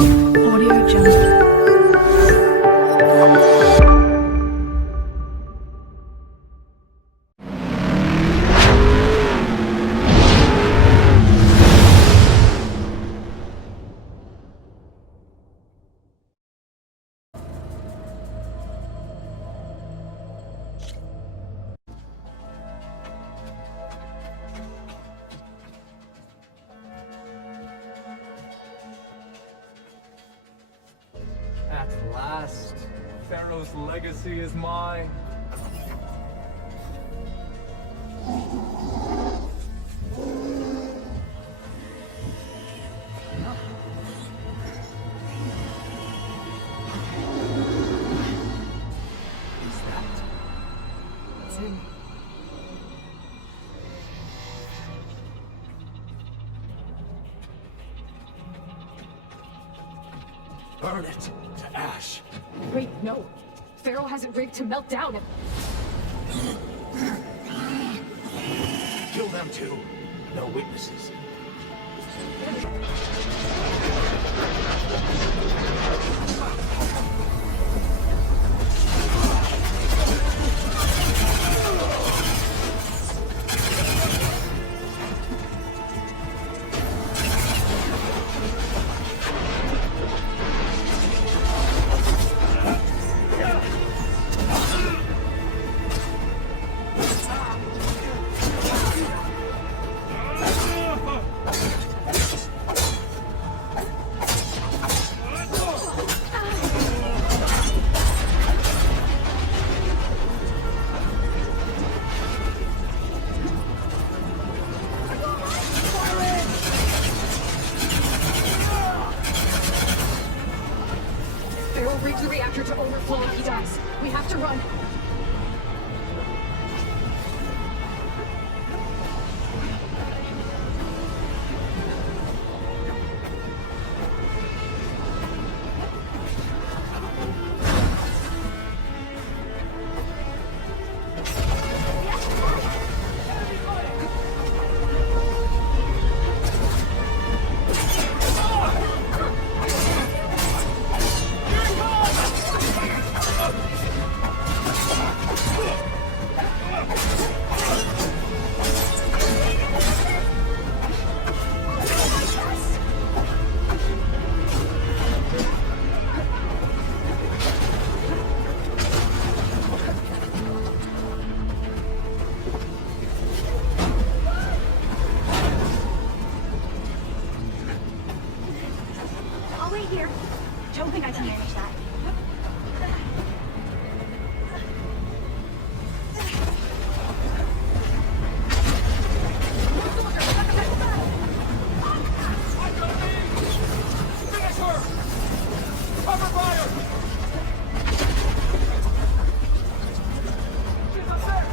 Audio Jungle. At last, Pharaoh's legacy is mine. Is that? It's him. Burn it to ash. Wait, no. Pharaoh has it rigged to melt down and... Kill them too. No witnesses. Pharaoh rigged the reactor to overflow if he dies. We have to run. I'll wait here. Don't think I can manage that. Finish her! Cover fire! She's upset!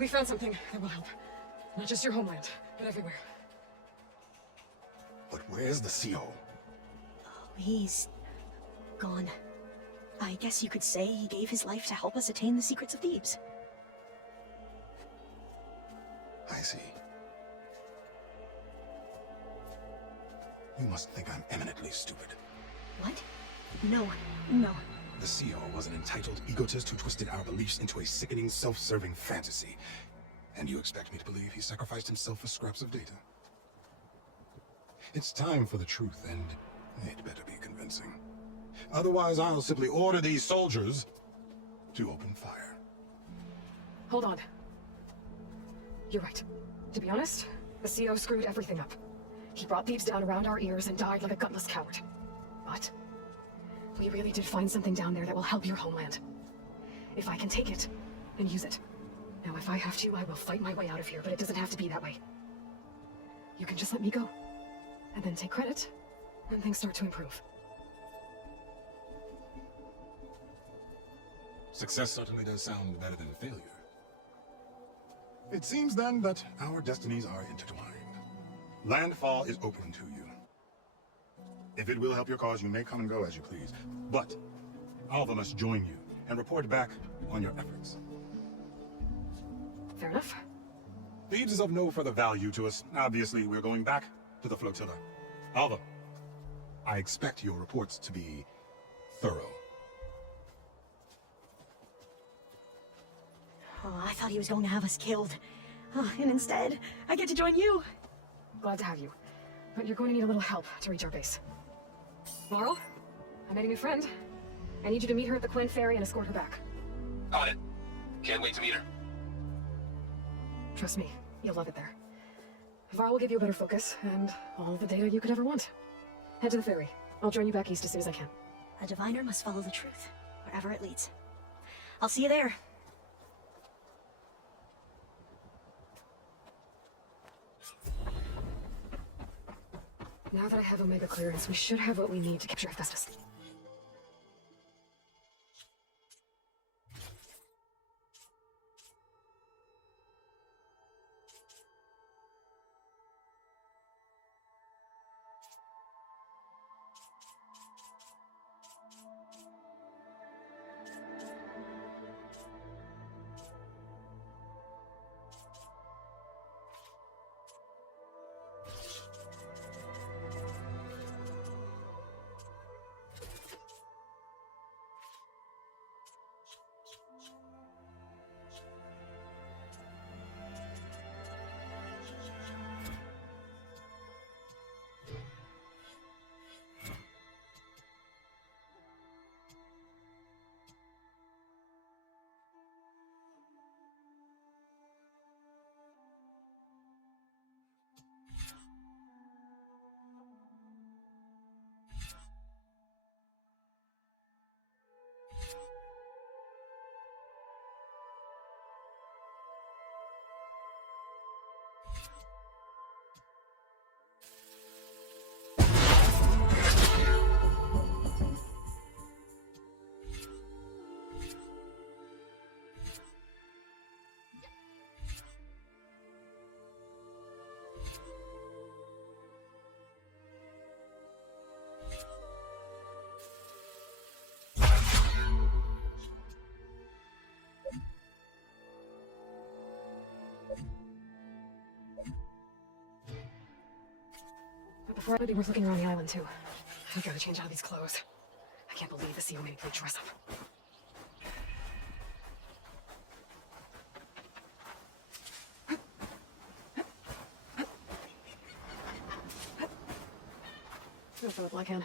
We found something that will help. Not just your homeland, but everywhere. But where's the CO? He's gone. I guess you could say he gave his life to help us attain the secrets of Thebes. I see. You must think I'm eminently stupid. What? No. No. The CO was an entitled egotist who twisted our beliefs into a sickening, self-serving fantasy. And you expect me to believe he sacrificed himself for scraps of data? It's time for the truth, and it better be convincing. Otherwise, I'll simply order these soldiers to open fire. Hold on. You're right. To be honest, the CO screwed everything up. He brought Thebes down around our ears and died like a gutless coward. But we really did find something down there that will help your homeland. If I can take it and use it. Now, if I have to, I will fight my way out of here, but it doesn't have to be that way. You can just let me go, and then take credit, and things start to improve. Success certainly does sound better than failure. It seems then that our destinies are intertwined. Landfall is open to you. If it will help your cause, you may come and go as you please. But Alva must join you and report back on your efforts. Fair enough. Thebes is of no further value to us. Obviously, we're going back to the flotilla. Alva, I expect your reports to be thorough. Oh, I thought he was going to have us killed. Oh, and instead, I get to join you. Glad to have you. But you're going to need a little help to reach our base. Laurel, I made a new friend. I need you to meet her at the Quinn Ferry and escort her back. On it. Can't wait to meet her. Trust me, you'll love it there. Var will give you a better focus, and all the data you could ever want. Head to the ferry. I'll join you back east as soon as I can. A diviner must follow the truth, wherever it leads. I'll see you there. Now that I have Omega clearance, we should have what we need to capture Hephaestus. But before I leave, we're looking around the island too. I've got to change out of these clothes. I can't believe the CO made me play dress up. Go for the black hand.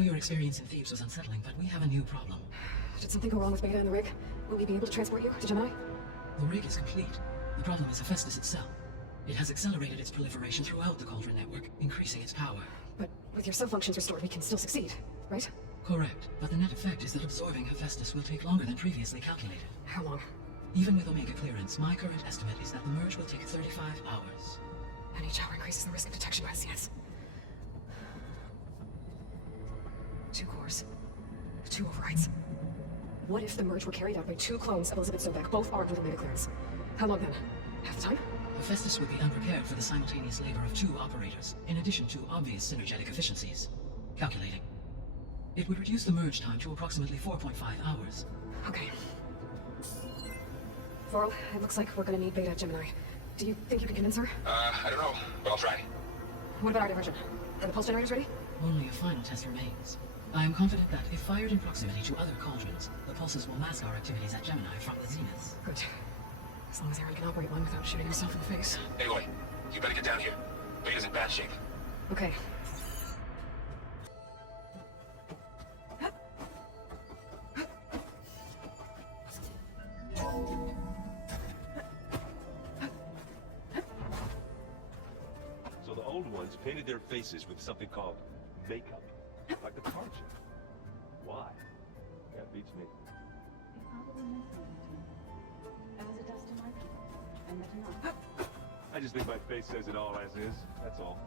know your experience in Thebes was unsettling, but we have a new problem. Did something go wrong with Beta and the rig? Will we be able to transport you to Gemini? The rig is complete. The problem is Hephaestus itself. It has accelerated its proliferation throughout the Cauldron network, increasing its power. But with your cell functions restored, we can still succeed, right? Correct, but the net effect is that absorbing Hephaestus will take longer than previously calculated. How long? Even with Omega clearance, my current estimate is that the merge will take 35 hours. And each hour increases the risk of detection by CS. 2 cores. 2 overrides. What if the merge were carried out by 2 clones of Elizabeth Sobek, both armed with Omega clearance? How long then? Half the time? Hephaestus would be unprepared for the simultaneous labor of 2 operators, in addition to obvious synergetic efficiencies. Calculating. It would reduce the merge time to approximately 4.5 hours. Okay. Vorl, it looks like we're gonna need Beta Gemini. Do you think you can convince her? I don't know, but I'll try. What about our diversion? Are the pulse generators ready? Only a final test remains. I am confident that if fired in proximity to other cauldrons, the pulses will mask our activities at Gemini from the zeniths. Good. As long as Aaron can operate one without shooting himself in the face. Anyway, you better get down here. Beta's in bad shape. Okay. So the old ones painted their faces with something called makeup, like the card chip. Why? That beats me. I just think my face says it all as is, that's all.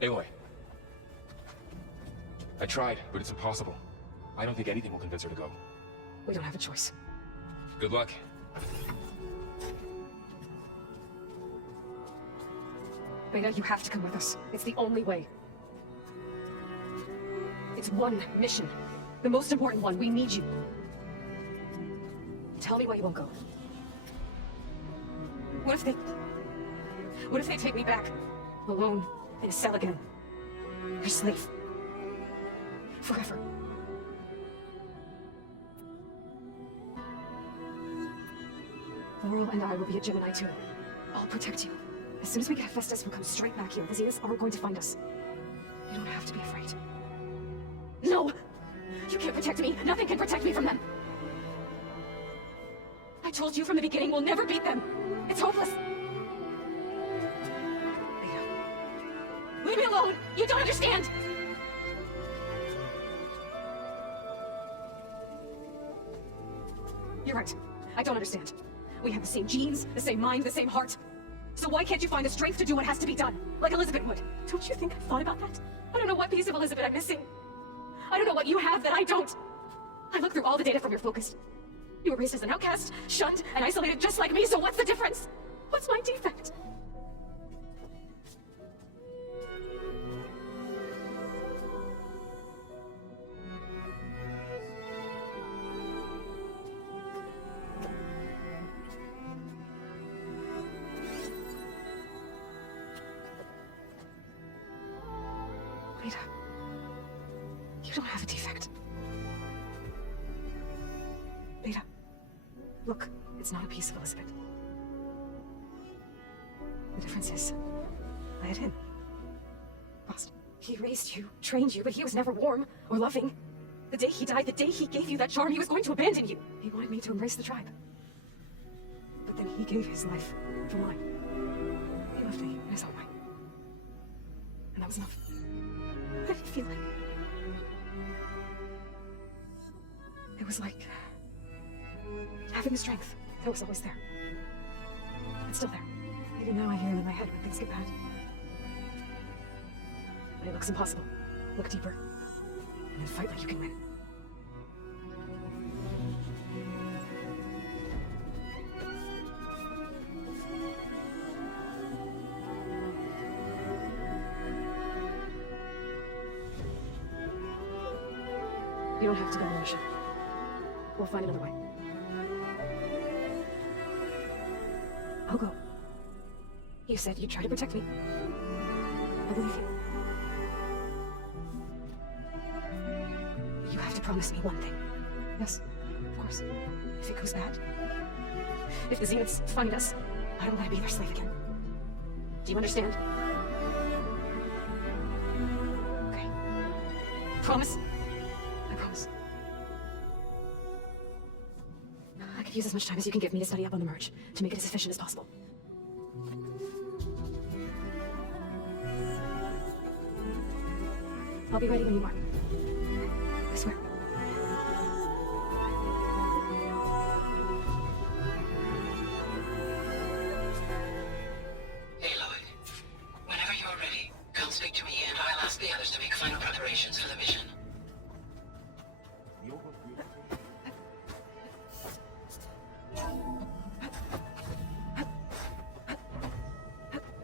Aloy. I tried, but it's impossible. I don't think anything will convince her to go. We don't have a choice. Good luck. Beta, you have to come with us. It's the only way. It's one mission. The most important one. We need you. Tell me why you won't go. What if they take me back? Alone, in a cell again. Your slave. Forever. Laurel and I will be at Gemini too. I'll protect you. As soon as we get Hephaestus, we'll come straight back here. The Zeniths aren't going to find us. You don't have to be afraid. No! You can't protect me. Nothing can protect me from them. I told you from the beginning, we'll never beat them. It's hopeless. Beta. Leave me alone! You don't understand! You're right. I don't understand. We have the same genes, the same mind, the same heart. So why can't you find the strength to do what has to be done? Like Elizabeth would. Don't you think I've thought about that? I don't know what piece of Elizabeth I'm missing. I don't know what you have that I don't. I looked through all the data from your focus. You were raised as an outcast, shunned, and isolated just like me, so what's the difference? What's my defect? Beta, you don't have a defect. Beta, look, it's not a piece of Elizabeth. The difference is, I had him. Lost. He raised you, trained you, but he was never warm or loving. The day he died, the day he gave you that charm, he was going to abandon you. He wanted me to embrace the tribe. But then he gave his life for mine. He left me in his own way. And that was enough. I didn't feel like... It was like... having the strength that was always there. It's still there. Even now I hear it in my head when things get bad. But it looks impossible. Look deeper. And then fight like you can win. You don't have to go on the mission. We'll find another way. I'll go. You said you'd try to protect me. I believe you. But you have to promise me one thing. Yes? ours. If it goes bad, if the Zeniths find us, I don't want to be their slave again. Do you understand? Okay. Promise? I promise. I could use as much time as you can give me to study up on the merge, to make it as efficient as possible. I'll be ready when you are. I swear. Aloy, whenever you're ready, come speak to me and I'll ask the others to make final preparations for the mission.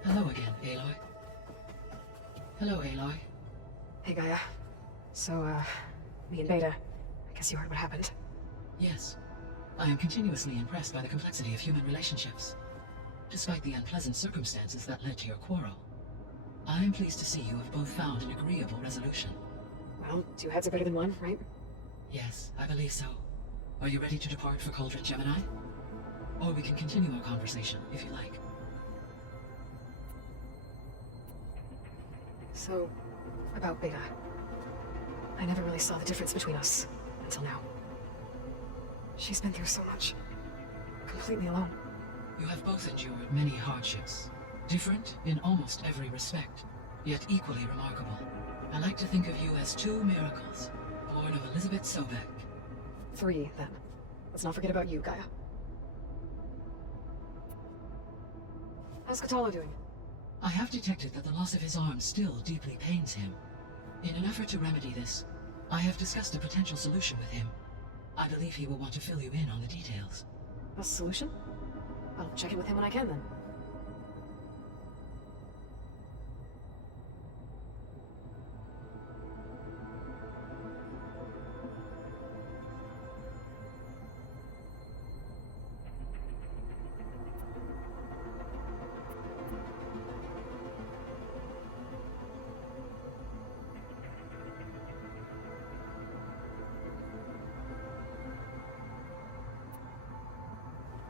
Hello again, Aloy. Hello, Aloy. Hey, Gaia. So, me and Beta, I guess you heard what happened. Yes. I am continuously impressed by the complexity of human relationships. Despite the unpleasant circumstances that led to your quarrel, I am pleased to see you have both found an agreeable resolution. Well, 2 heads are better than 1, right? Yes, I believe so. Are you ready to depart for Cauldron Gemini? Or we can continue our conversation, if you like. So, about Beta. I never really saw the difference between us, until now. She's been through so much. Completely alone. You have both endured many hardships, different in almost every respect, yet equally remarkable. I like to think of you as 2 miracles, born of Elizabeth Sobek. 3, then. Let's not forget about you, Gaia. How's Katalo doing? I have detected that the loss of his arm still deeply pains him. In an effort to remedy this, I have discussed a potential solution with him. I believe he will want to fill you in on the details. A solution? I'll check in with him when I can, then.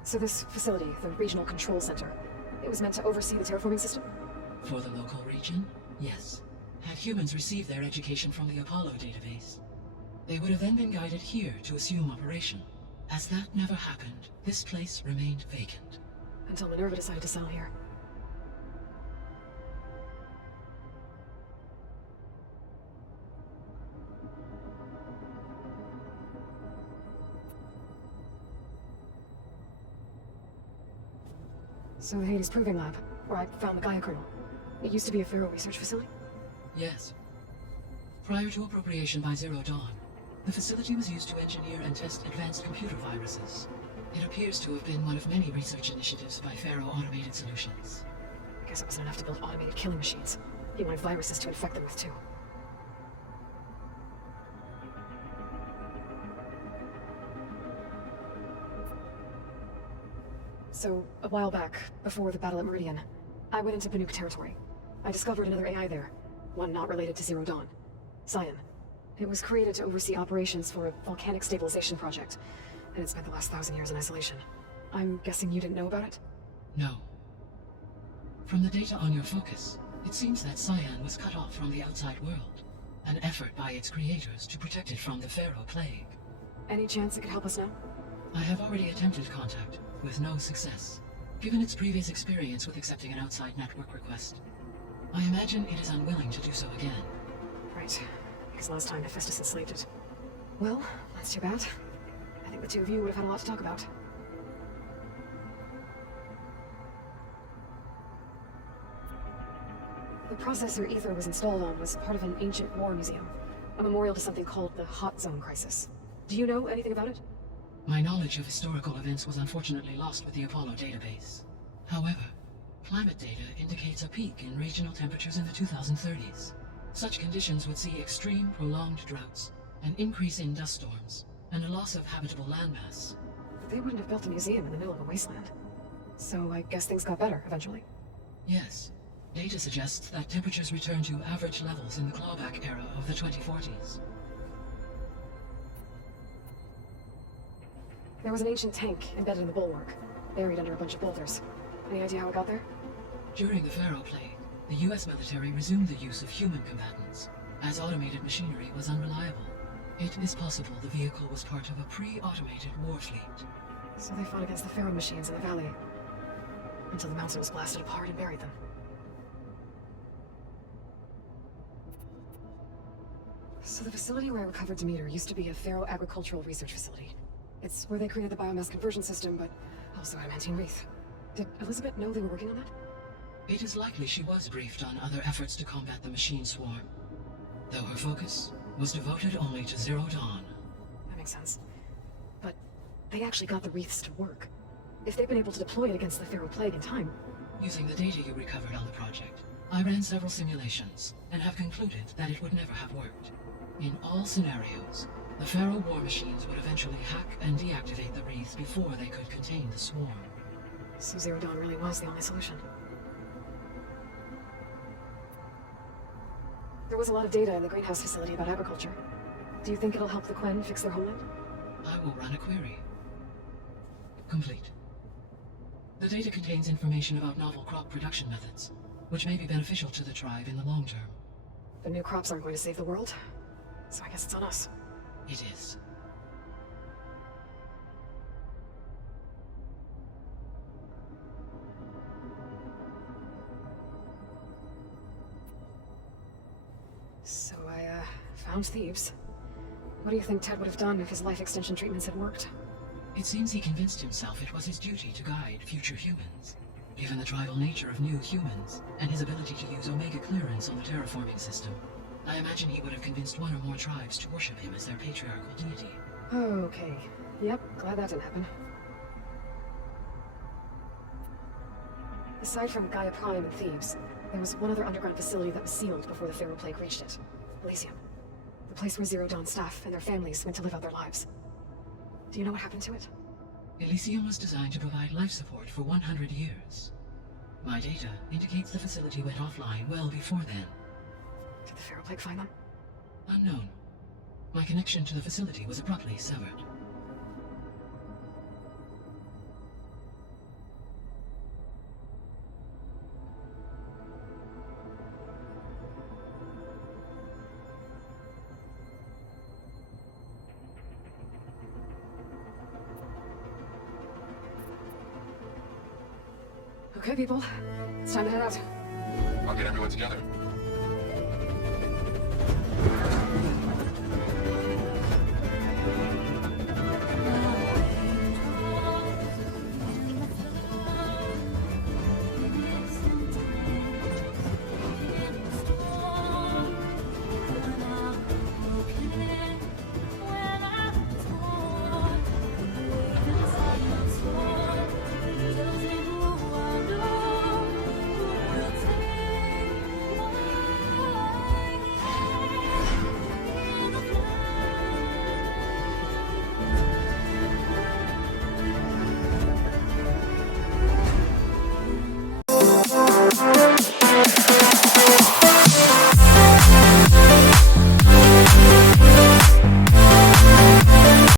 So this facility, the Regional Control Center, it was meant to oversee the terraforming system? For the local region, yes. Had humans received their education from the Apollo database, they would have then been guided here to assume operation. As that never happened, this place remained vacant. Until Minerva decided to settle here. So the Hades Proving Lab, where I found the Gaia kernel. It used to be a Pharaoh research facility? Yes. Prior to appropriation by Zero Dawn, the facility was used to engineer and test advanced computer viruses. It appears to have been one of many research initiatives by Pharaoh Automated Solutions. I guess it wasn't enough to build automated killing machines. He wanted viruses to infect them with, too. So, a while back, before the battle at Meridian, I went into Banuk territory. I discovered another AI there, one not related to Zero Dawn. Cyan. It was created to oversee operations for a volcanic stabilization project, and it spent the last 1,000 years in isolation. I'm guessing you didn't know about it? No. From the data on your focus, it seems that Cyan was cut off from the outside world, an effort by its creators to protect it from the Pharaoh plague. Any chance it could help us now? I have already attempted contact, with no success. Given its previous experience with accepting an outside network request, I imagine it is unwilling to do so again. Right. Because last time Hephaestus enslaved it. Well, that's too bad. I think the 2 of you would have had a lot to talk about. The processor Ether was installed on was part of an ancient war museum, a memorial to something called the Hot Zone Crisis. Do you know anything about it? My knowledge of historical events was unfortunately lost with the Apollo database. However, climate data indicates a peak in regional temperatures in the 2030s. Such conditions would see extreme, prolonged droughts, an increase in dust storms, and a loss of habitable landmass. But they wouldn't have built a museum in the middle of a wasteland. So I guess things got better, eventually. Yes. Data suggests that temperatures returned to average levels in the clawback era of the 2040s. There was an ancient tank embedded in the bulwark, buried under a bunch of boulders. Any idea how it got there? During the Pharaoh Plague, the US military resumed the use of human combatants, as automated machinery was unreliable. It is possible the vehicle was part of a pre-automated war fleet. So they fought against the Pharaoh machines in the valley, until the mountain was blasted apart and buried them. So the facility where I recovered Demeter used to be a Pharaoh agricultural research facility. It's where they created the biomass conversion system, but also adamantine wreath. Did Elizabeth know they were working on that? It is likely she was briefed on other efforts to combat the machine swarm, though her focus was devoted only to Zero Dawn. That makes sense. But they actually got the wreaths to work. If they've been able to deploy it against the Pharaoh Plague in time... Using the data you recovered on the project, I ran several simulations, and have concluded that it would never have worked. In all scenarios, the Pharaoh war machines would eventually hack and deactivate the wreaths before they could contain the swarm. So Zero Dawn really was the only solution. There was a lot of data in the greenhouse facility about agriculture. Do you think it'll help the Quen fix their homeland? I will run a query. Complete. The data contains information about novel crop production methods, which may be beneficial to the tribe in the long term. The new crops aren't going to save the world, so I guess it's on us. It is. So I, found Thebes. What do you think Ted would have done if his life extension treatments had worked? It seems he convinced himself it was his duty to guide future humans. Given the tribal nature of new humans, and his ability to use Omega clearance on the terraforming system, I imagine he would have convinced one or more tribes to worship him as their patriarchal deity. Okay. Yep, glad that didn't happen. Aside from Gaia Prime and Thebes, there was one other underground facility that was sealed before the Pharaoh Plague reached it. Elysium. The place where Zero Dawn staff and their families went to live out their lives. Do you know what happened to it? Elysium was designed to provide life support for 100 years. My data indicates the facility went offline well before then. Did the Pharaoh Plague find them? Unknown. My connection to the facility was abruptly severed. Okay, people. It's time to head out. I'll get everyone together.